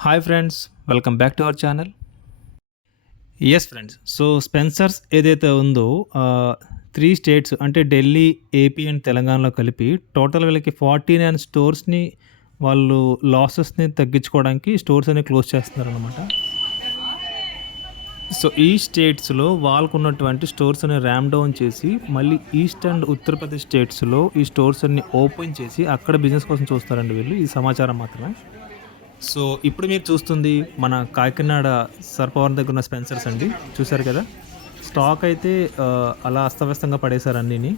Hi friends, welcome back to our channel. Yes friends. So Spencer's ఏదైతే ఉందో 3 states అంటే Delhi, AP and తెలంగాణలో కలిపి టోటల్ వీళ్ళకి 49 స్టోర్స్‌ని వాళ్ళు లాసెస్‌ని తగ్గించుకోవడానికి స్టోర్స్ అనేవి క్లోజ్ చేస్తున్నారనమాట. సో ఈ స్టేట్స్‌లో వాళ్ళకున్నటువంటి స్టోర్స్ అనేవి ర్యామ్ డౌన్ చేసి మళ్ళీ ఈస్ట్ అండ్ ఉత్తరప్రదేశ్ స్టేట్స్‌లో ఈ స్టోర్స్ అన్ని ఓపెన్ చేసి అక్కడ బిజినెస్ కోసం చూస్తారండి వీళ్ళు. ఈ సమాచారం మాత్రమే. సో ఇప్పుడు మీరు చూస్తుంది మన కాకినాడ సర్పవరం దగ్గర ఉన్న స్పెన్సర్స్ అండి. చూసారు కదా! స్టాక్ అయితే అలా అస్తవ్యస్తంగా పడేశారు అన్నీని.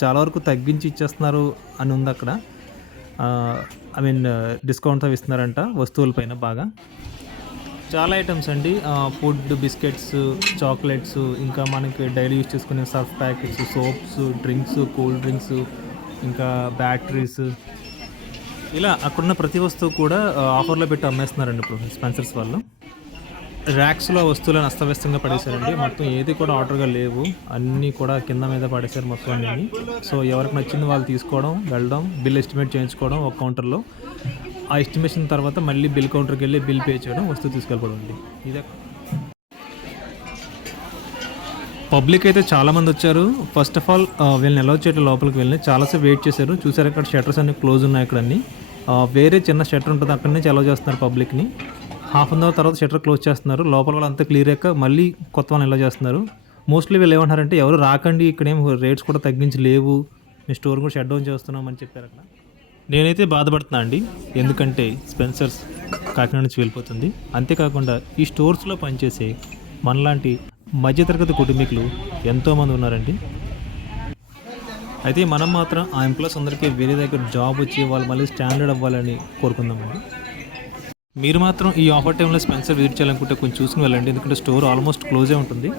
చాలా వరకు తగ్గించి ఇచ్చేస్తున్నారు అని ఉంది అక్కడ. ఐ మీన్ డిస్కౌంట్స్ అవి ఇస్తున్నారంట వస్తువుల పైన బాగా. చాలా ఐటమ్స్ అండి. ఫుడ్, బిస్కెట్స్, చాక్లెట్స్, ఇంకా మనకి డైలీ యూజ్ చేసుకునే Surf packets, soaps, drinks, cool drinks, ఇంకా బ్యాటరీస్, ఇలా అక్కడున్న ప్రతి వస్తువు కూడా ఆఫర్‌లో పెట్టి అమ్మేస్తున్నారండి ఇప్పుడు స్పెన్సర్స్ వాళ్ళు. ర్యాక్స్‌లో వస్తువులను అస్తవ్యస్తంగా పడేశారండి. మొత్తం ఏది కూడా ఆర్డర్‌గా లేవు. అన్నీ కూడా కింద మీద పడేశారు మొత్తం అన్నీని. సో ఎవరికి నచ్చింది వాళ్ళు తీసుకోవడం, వెళ్ళడం, బిల్ ఎస్టిమేట్ చేయించుకోవడం ఒక కౌంటర్‌లో. ఆ ఎస్టిమేషన్ తర్వాత మళ్ళీ బిల్ కౌంటర్‌కెళ్ళి బిల్ పే చేయడం, వస్తువు తీసుకెళ్ళిపోవడం అండి. ఇదే పబ్లిక్ అయితే చాలామంది వచ్చారు. ఫస్ట్ ఆఫ్ ఆల్ వీళ్ళని అలౌ చేయడం లోపలికి వెళ్ళి చాలాసేపు వెయిట్ చేశారు. చూసారు అక్కడ షట్టర్స్ అన్ని క్లోజ్ ఉన్నాయి అక్కడ అన్నీ. వేరే చిన్న షట్టర్ ఉంటుంది అక్కడి నుంచి అలౌ చేస్తున్నారు పబ్లిక్‌ని. హాఫ్ అన్ అవర్ తర్వాత షట్టర్ క్లోజ్ చేస్తున్నారు. లోపల వాళ్ళంతా క్లియర్ అయ్యాక మళ్ళీ కొత్త వాళ్ళని అలౌ చేస్తున్నారు. మోస్ట్లీ వీళ్ళు ఏమంటారంటే ఎవరు రాకండి, ఇక్కడేం రేట్స్ కూడా తగ్గించి లేవు, మీ స్టోర్ కూడా షట్ డౌన్ చేస్తున్నాం అని చెప్పారు అక్కడ. నేనైతే బాధపడుతున్నా అండి. ఎందుకంటే స్పెన్సర్స్ కాకినాడ నుంచి వెళ్ళిపోతుంది. అంతేకాకుండా ఈ స్టోర్స్లో పనిచేసే మనలాంటి మధ్యతరగతి కుటుంబీకులు ఎంతోమంది ఉన్నారండి. అయితే మనం మాత్రం ఆ ఎంప్లాయీస్ అందరికీ వేరే దగ్గర జాబ్ వచ్చి వాళ్ళు మళ్ళీ స్టాండర్డ్ అవ్వాలని కోరుకుందామండి. మీరు మాత్రం ఈ ఆఫర్ టైంలో స్పెన్సర్ విజిట్ చేయాలనుకుంటే కొంచెం చూసుకుని వెళ్ళండి. ఎందుకంటే స్టోర్ ఆల్మోస్ట్ క్లోజే ఉంటుంది.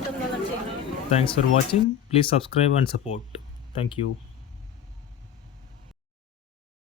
Thanks for watching. Please subscribe and support. Thank you.